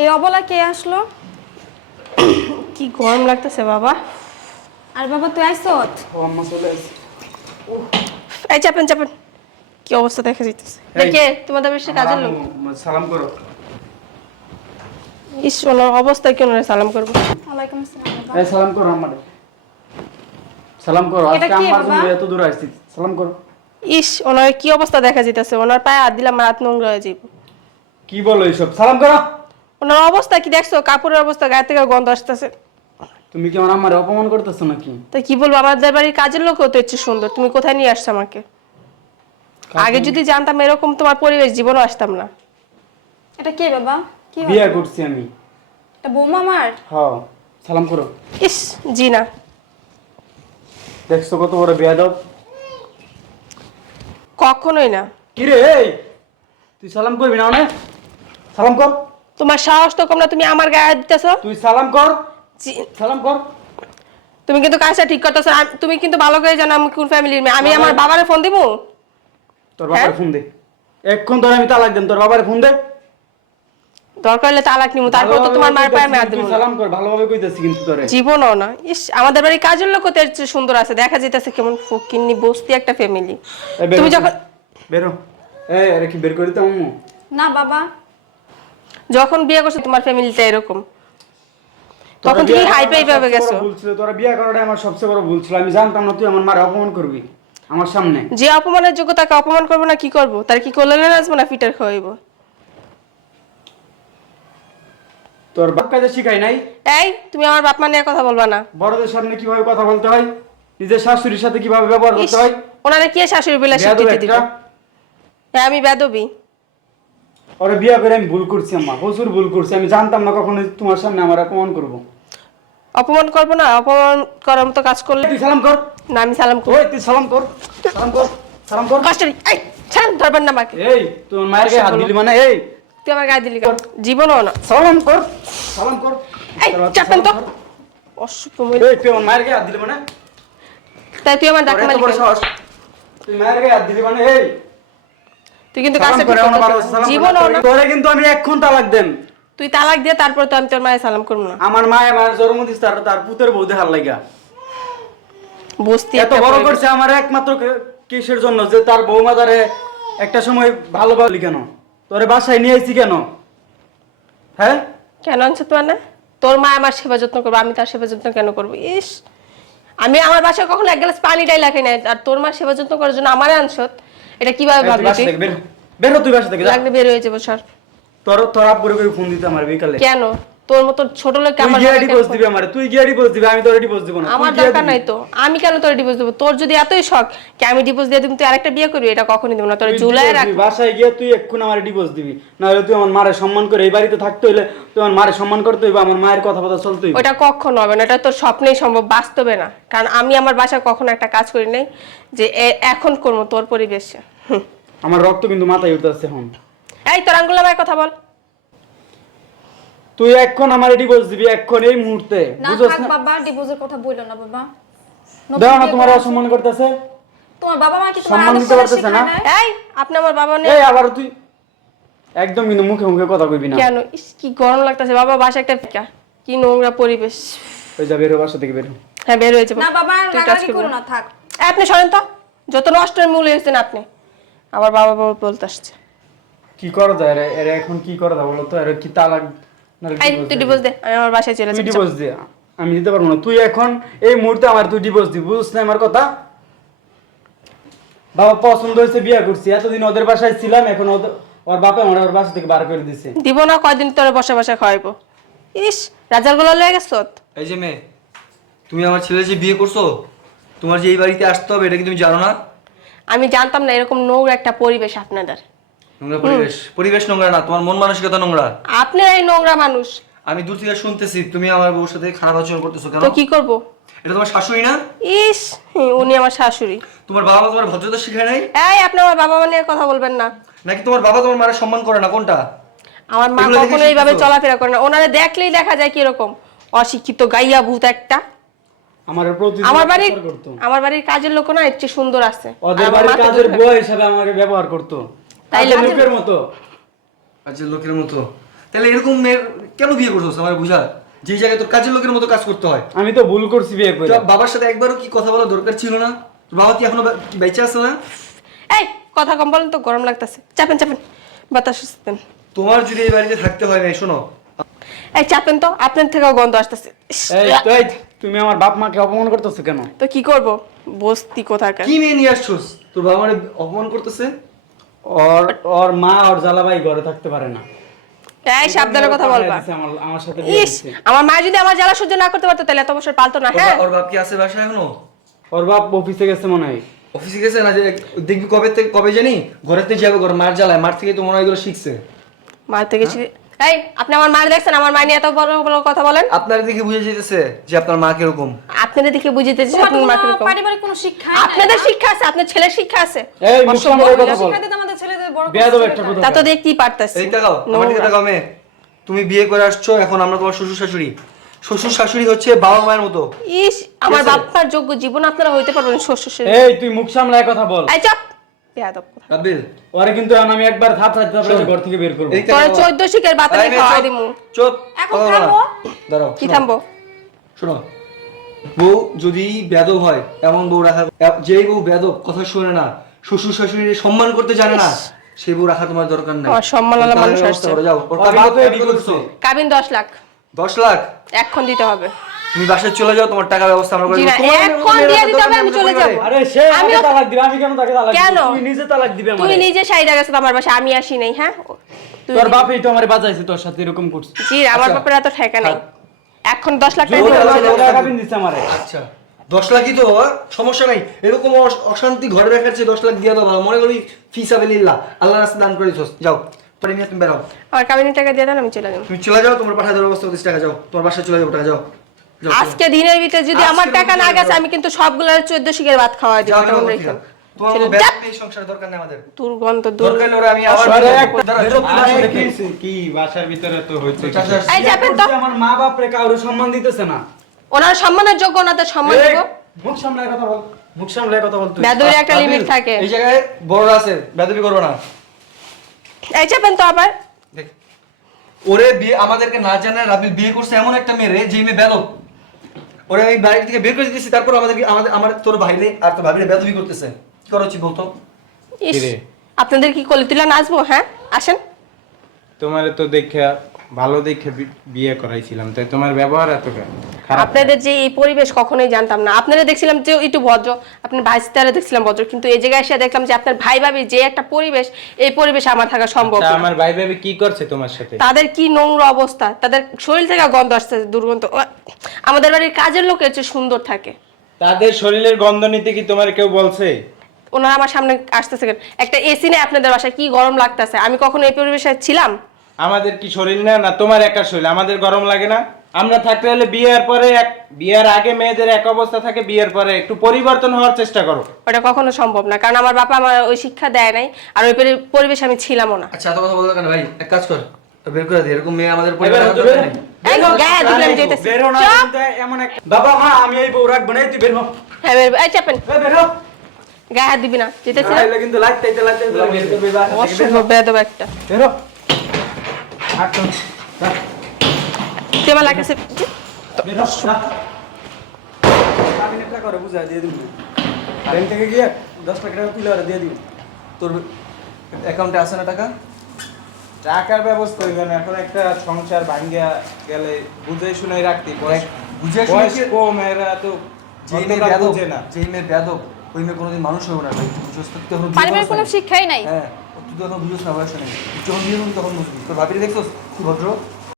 এই অবলা কে আসলো? কি গরম লাগতেছে বাবা। আর বাবা তুই আইসত ও আম্মা চলে আসছে। এই চাপেন চাপেন। কি অবস্থা দেখা যাইতেছে। দেখে তোমাদের বেশি কাজের লোক। সালাম করো। ইস ওনার অবস্থা কি ওনারা সালাম করব? ওয়ালাইকুম আসসালাম এই সালাম করো আম্মারে। সালাম করো আজকে জন্য এত দূর আসছি। সালাম করো। ইস ওনার কি অবস্থা দেখা যাইতেছে? ওনার পায়ে হাত দিলাম হাত নোংরা হয়ে যাইব। কি বলো এইসব? সালাম করো। ওনার অবস্থা কি দেখছ? কাপড়ের অবস্থা গায়ে থেকে গন্ধ আসতেছে। তুমি কি আমার আম্মারে অপমান করতেছো নাকি? তো কি বলব আমাদের বাড়ির কাজের লোক তো হচ্ছে সুন্দর। তুমি কোথায় নিয়ে আসছো আমাকে? আগে যদি জানতাম এরকম তোমার পরিবেশ জীবনও আসতাম না। এটা কে বাবা? কি বিয়ে করছি আমি। এটা বৌমা আমার? হ্যাঁ সালাম করো। ইস জি না দেখছ কত বড় বিয়া দাও কখনোই না। কি রে তুই সালাম করবি না অনেক সালাম কর। তোমার সাহস তো কম না তুমি আমার গায়ে দিতেছো। তুই সালাম কর। সালাম কর। তুমি কিন্তু কাজটা ঠিক করতেছো তুমি কিন্তু ভালো করে জানো আমি কোন ফ্যামিলির মেয়ে। আমি আমার বাবারে ফোন দিব? তোর বাবার হ্যাঁ? ফোন দে। এক্ষণ তোর আমি তালাক দেন তোর বাবার ফোন দে। দরকার হলে তালাক নিবো তারপর তো তোমার মায়ের পায়ে হাত দেবো। সালাম কর ভালোভাবে কইতাছি কিন্তু তোরে। জীবনও না। ইস আমাদের বাড়ির কাজের লোক তো সুন্দর আছে দেখা যেতেছে কেমন ফকিন্নি বস্তি একটা ফ্যামিলি তুমি যখন বেরো। এই আরে কি বের করে আম্মু না বাবা। যখন বিয়ে করছ তোমার ফ্যামিলিটা এরকম। তখন তুমি হাই পাই পাবে গেছো? ভুল ছিল। তোরা বিয়ে করাটাই আমার সবচেয়ে বড় ভুল ছিল। আমি জানতাম না তুই আমার মারে অপমান করবি আমার সামনে। যে অপমানের যোগ্য তাকে অপমান করব না কি করব? তার কি করলে আসব না ফিটার খাওয়াইবো? তোর বাপ কাজে শিখাই নাই? এই তুমি আমার বাপ মা নিয়ে কথা বলবা না। বড়দের সামনে কীভাবে কথা বলতে হয়? নিজের শাশুড়ির সাথে কীভাবে ব্যবহার করতে হয়? ওনারা কি শাশুড়ি বেলা স্বীকৃতি দিবে? হ্যাঁ আমি বেদবি ওরে বিয়া করে আমি ভুল করছি আম্মা। প্রচুর ভুল করছি। আমি জানতাম না কখনো তোমার সামনে আমার অপমান করব। অপমান করব না অপমান করার মতো কাজ করলে তুই সালাম কর। না আমি সালাম করব ওই তুই সালাম কর। সালাম কর। সালাম কর। কষ্টের এই ছাড়েন ধরবেন না আমাকে। এই তোর মায়ের গায়ে হাত দিলি মানে এই। তুই আমার গায়ে দিলি কেন? জীবনও না। সালাম কর। সালাম কর। এই চাপেন তো। অসুখ। এই তুই আমার মায়ের গায়ে হাত দিলি মানে। তাই তুই আমার তোর ডাক্তার মালিক বড় তুই মায়ের গায়ে হাত দিলি মানে এই। তুই কিন্তু সালাম কাজটা করে ঠিক আমার ভালো করতেছিস না। সালাম জীবনও না তোরে। কিন্তু আমি এক্ষণ তালাক দেন। তুই তালাক দিয়ে তারপর তো আমি তোর মায়ের সালাম করব না। আমার জন্ম দিস তার তার পুতের বউ দেখার লাগা বসতি এত বড় করছে আমার একমাত্র কিসের জন্য? যে তার বৌমা তারে একটা সময় ভালো কেন? তোরে বাসায় নিয়ে আইছি কেন? হ্যাঁ? কেন আনছো তোমার না তোর মা আমার সেবা যত্ন করব আমি তার সেবা যত্ন কেন করব? ইস! আমি আমার বাসায় কখনো এক গ্লাস পানিটাই লাগাই না আর তোর মা সেবা যত্ন করার জন্য আমার আনছত এটা কীভাবে ভাবলি তুই? বের হ। বের তুই বাসা থেকে লাগবে লাগলে বের হয়ে যাব সর। তোর তোর আব্বুরে করে ফোন দিতে আমার বিকালে? কেন? তোর মতো ছোট লোক তুই আমার গিয়ে ডিভোর্স দিবি আমারে তুই গিয়ে ডিভোর্স দিবি আমি তোর ডিভোর্স দিব না আমার দরকার নাই তো। আমি কেন তোর ডিভোর্স দেবো? তোর যদি এতই শখ কি আমি ডিভোর্স দিয়ে দিবি তুই আরেকটা বিয়ে করবি? এটা কখনই দেবো না। তোর তুই জুলাই রাখ বাসায় গিয়ে তুই এক্ষুনি আমার ডিভোর্স দিবি। না হলে তুই আমার মারে সম্মান করে এই বাড়িতে থাকতে হইলে তুই আমার মারে সম্মান করতে হইবে আমার মায়ের কথা কথা চলতে হইবে। ওটা কখনো হবে না এটা তোর স্বপ্নেই সম্ভব বাস্তবে না। কারণ আমি আমার বাসায় কখনো একটা কাজ করি নাই যে এখন করব তোর পরিবেশে। আমার রক্ত কিন্তু মাথায় উঠতেছে এখন। এই তোর আঙ্গুল আমায় কথা বল। তুই এখন আমার ডিভোর্স দিবি এখন এই মুহূর্তে। না বুঝছ থাক না? বাবা ডিভোর্সের কথা বইলো না বাবা। দেখো না তোমার অসম্মান করতেছে? তোমার বাবা মা কি তোমার সম্মান আদর দিতে পারতেছে না? এই আপনি আমার বাবা নেই এই আবার তুই একদম কিন্তু মুখে মুখে কথা কইবি না। কেন? ইস, কি গরম লাগতেছে। বাবা বাসা একটা ফিকা। কি নোংরা পরিবেশ। ওই যা বেরো বাসা থেকে বেরো হ্যাঁ বের হয়ে যাব না বাবা তুই কাজ রাগারাগি করো না। থাক। আপনি সরেন তো। যত নষ্টের মূল হয়েছেন আপনি। আবার বাবা বাবা বলতে আসছে। কি করা যায় রে? এর এখন কি করা যায় বলো তো? এর কি তালাক এই তুই ডিভোর্স দে আমি আমার বাসায় চলে যাচ্ছি ডিভোর্স দে আমি দিতে পারব না। তুই এখন এই মুহূর্তে আমার তুই ডিভোর্স দি বুঝছ না আমার কথা? বাবা পছন্দ হয়েছে বিয়ে করছি। এতদিন ওদের বাসায় ছিলাম এখন ওদের ওর বাপে আমার ওর বাসা থেকে বার করে দিছে। দিব না কয়দিন তোরে বসে বসে খাওয়াইবো। ইস রাজার গোলা লয়ে গেছ এই যে মেয়ে তুমি আমার ছেলে যে বিয়ে করছ তোমার যে এই বাড়িতে আসতে হবে এটা কি তুমি জানো না? আমি জানতাম না এরকম নোংরা একটা পরিবেশ আপনাদের। নোংরা পরিবেশ। পরিবেশ নোংরা না তোমার মন মানসিকতা নোংরা। নোংরা মানুষ। আমি দূর থেকে শুনতেছি তুমি আমার বউর সাথে খারাপ আচরণ করতেছো কেন? তো কি করব? এটা তোমার শাশুড়ি না? ইস উনি আমার শাশুড়ি। তোমার বাবা মা তোমার ভদ্রতা শিখায় নাই? এই আপনি আমার বাবা মা নিয়ে কথা বলবেন না। নাকি তোমার বাবা তোমার মায়ের সম্মান করে না? কোনটা? আমার মা কখনো এইভাবে চলাফেরা করে না। ওনারে দেখলেই দেখা যায় কীরকম। অশিক্ষিত গাইয়া ভূত একটা। আমার প্রতি আমার বাড়ির আমার বাড়ির কাজের লোক না চেয়ে সুন্দর আছে। ওদের বাড়ির কাজের বুয়া হিসাবে আমাকে ব্যবহার করতো। তাইলে আমি- লোকের মতো। আচ্ছা লোকের মতো। তাহলে এরকম মেয়ের কেন বিয়ে করছ আমার বুঝা। যে জায়গায় তোর কাজের লোকের মতো কাজ করতে হয়। আমি তো ভুল করছি বিয়ে করে। বাবার সাথে একবারও কি কথা বলা দরকার ছিল না? তোর বাবা কি এখনও বেঁচে আছে না? এই কথা কম বলেন তো গরম লাগতেছে। চাপেন চাপেন। বাতাস আসতেন তোমার যদি এই বাড়িতে থাকতে হয় না শোনো। এই চাপেন তো আপনার থেকেও গন্ধ আসতেছে। এই তুমি আমার বাপ মাকে অপমান করতেছো কেন? তো কি করব? বস্তি কোথাকার। কি মেয়ে নিয়ে আসছোস? তোর বাবা মানে অপমান করতেছে? ওর ওর মা ওর জ্বালাবাই ঘরে থাকতে পারে না। এই সাবধানে কথা বলবা। আমার সাথে। আমার মা যদি আমার জ্বালা সহ্য না করতে পারতো তাহলে এত বছর পালতো না হ্যাঁ? ওর বাপ কি আছে বাসায় এখনও? ওর বাপ অফিসে গেছে মনে হয়। অফিসে গেছে না দেখবি কবে থেকে কবে জানি? ঘরেতে যাবে ঘর মার জ্বালায়। মার থেকে তো মনে হয় এগুলো শিখছে। মা থেকে এই আপনি আমার মা দেখছেন? আমার মা নিয়ে এত বড় বড় কথা বলেন। আপনার দিকে বুঝে যেতেছে যে আপনার মা কীরকম। আপনাদের দিকে বুঝিতেছি তোমার আপনার মা কোনো কীরকম। পারিবারিক কোনো শিক্ষা আপনাদের শিক্ষা আছে আপনার ছেলের শিক্ষা আছে। এই সামলে কথা বল। শিক্ষা দিতে আমাদের ছেলেদের বড় বেয়াদব একটা কথা তা তো দেখতেই পারতেছি। এই তাকাও আমার দিকে তাকাও মেয়ে তুমি বিয়ে করে আসছো এখন আমরা তোমার শ্বশুর শাশুড়ি। শ্বশুর শাশুড়ি হচ্ছে বাবা মায়ের মতো। ইস আমার যোগ্য জীবন আপনারা হইতে পারবেন শ্বশুর শাশুড়ি। এই তুই মুখ সামলায় কথা বল। এই চাপ! বেয়াদব কথা। ওরে কিন্তু আমি একবার থাপ থাপ থাপ ঘর থেকে বের করব। এই তোরা চোদ্দ শিখের বাতালে এই মেয়ে, খাওয়াই চুপ, দিমু। চুপ এখন কথা বলো না। থামবো? দাঁড়াও কি থামবো? শোনো বউ যদি বেদব হয় এমন বউ রাখা বেদব কথা শুনে না শ্বশুর শাশুড়ির সম্মান করতে জানে না সেই বউ রাখা তোমার দরকার নাই। আমার সম্মানওয়ালা মানুষ আসছে। যাও। কাবিন বাপ কত এদিকে করছ? কাবিন দশ লাখ। দশ লাখ? এখন দিতে হবে। তুমি বাসায় চলে যাও তোমার টাকা ব্যবস্থা আমরা করে দেবো। এখন দিয়ে দিতে হবে, আমি চলে যাব। আরে সে আমিও- তালাক দিবে আমি কেন তাকে তালাক দিব? কেন? তুই নিজে তালাক দিবে আমারে। নিজে সাইডা গেছো তো আমার বাসায় আমি আসি নাই হ্যাঁ? তোর বাপই তো আমারে বাজাইছে তোর সাথে এরকম করছে। জি আমার আচ্ছা। বাপের এত ঠেকা নাই। এখন দশ লাখ টাকা দিতে হবে। পিন দিছে আমারে। আচ্ছা। দশ লাখই তো বাবা, সমস্যা নাই। এরকম অশান্তি ঘরে রাখার চেয়ে দশ লাখ দিয়ে দাও মনে করি ফিসাবিল্লাহ আল্লাহ রাস্তা দান করে যাও পরে নিয়ে তুমি বেরাও আমার কাবিনের টাকা দিয়ে দেন আমি চলে যাব। তুমি চলে যাও তোমার পাঠায় দেওয়ার ব্যবস্থা করতেছি টাকা যাও। তোমার বাসায় চলে যাব টাকা যাও। যাও, আজকে দিনের ভিতরে যদি আমার টাকা না গেছে আমি কিন্তু সবগুলো চোদ্দ শিখের ভাত দিব আমার মা বাপরে কাউরে সম্মান দিতেছে না। ওনার সম্মানের যোগ্য ওনাদের সম্মান দেবো। মুখ সামলায় কথা বল। মুখ সামলায় কথা বল তুই। বেদুর একটা লিমিট থাকে। এই জায়গায় বড়রা আছে বেদবি করব না। এই চাপেন তো আবার। ওরে বিয়ে আমাদেরকে না জানায় রাবিল বিয়ে করছে এমন একটা মেয়ে যে মেয়ে বেদব। ওরে আমি বাড়ি থেকে বের করে দিতেছি তারপর আমাদেরকে আমাদের আমার তোর ভাইরে আর তোর ভাবিরে বেদবি করতেছে। কি করা উচিত বলতো? আপনাদের কি কলিতুলা নাচবো হ্যাঁ? আসেন। তোমার তো দেখে ভালো দেখে বিয়ে করাইছিলাম তাই তোমার ব্যবহার এত? খারাপ। আপনাদের যে এই পরিবেশ কখনোই জানতাম না। আপনারা দেখছিলাম যে একটু ভদ্র আপনার ভাই তারা দেখছিলাম ভদ্র কিন্তু এই জায়গায় এসে দেখলাম যে আপনার ভাই ভাবি যে একটা পরিবেশ এই পরিবেশে আমার থাকা সম্ভব না। আমার ভাই ভাবি কি করছে তোমার সাথে? তাদের কি নোংরা অবস্থা? তাদের শরীর থেকে গন্ধ আসছে দুর্গন্ধ। আমাদের বাড়ির কাজের লোকের চেয়ে সুন্দর থাকে। তাদের শরীরের গন্ধ নিতে কি তোমার কেউ বলছে? ওনারা আমার সামনে আসতেছে একটা এসি নেই আপনাদের বাসায় কি গরম লাগতেছে? আমি কখনো এই পরিবেশে ছিলাম? আমাদের কি শরীর না? না তোমার একা শরীর আমাদের গরম লাগে না। আমরা থাকতে হলে বিয়ের পরে এক বিয়ের আগে মেয়েদের এক অবস্থা থাকে বিয়ের পরে একটু পরিবর্তন হওয়ার চেষ্টা করো। ওটা কখনো সম্ভব না কারণ আমার বাবা আমার ওই শিক্ষা দেয় নাই আর ওই পরি- পরিবেশে আমি ছিলামও না। আচ্ছা এত কথা বলতো কেন ভাই? এক কাজ কর বের করে দে এরকম মেয়ে আমাদের পরিবারে দরকার নেই। এই দিলে আমি যেতেছি। বের হো না এমন এক বাবা মা আমি এই বউ রাখব না তুই বের হ। হ্যাঁ বের- এই চাপেন। এই বের হ। গায়ে হাত দিবি না যেতেছি কিন্তু বাসা থেকে, বের হ। দিয়ে দিবি। ব্যাংক থেকে গিয়ে দশ লাখ টাকা তুলে দিয়ে দিবি। তোর অ্যাকাউন্টে না টাকা? টাকার ব্যবস্থা হইবে না এখন একটা সংসার ভাঙ্গিয়া গেলে বুঝে শুনে রাখতে বুঝে শুনে বয়স কি- কম এরা তো যেই মেয়ে বেদব না। যেই মেয়ে বেদব ওই মেয়ে কোনোদিন মানুষ হবে ভাই। কোনো না। শিক্ষাই নাই। হ্যাঁ। তুই এখন বুঝছ না বয়স নেই। যখন বিয়ে তখন বুঝবি তোর ভাবিরে দেখছোস? কি ভদ্র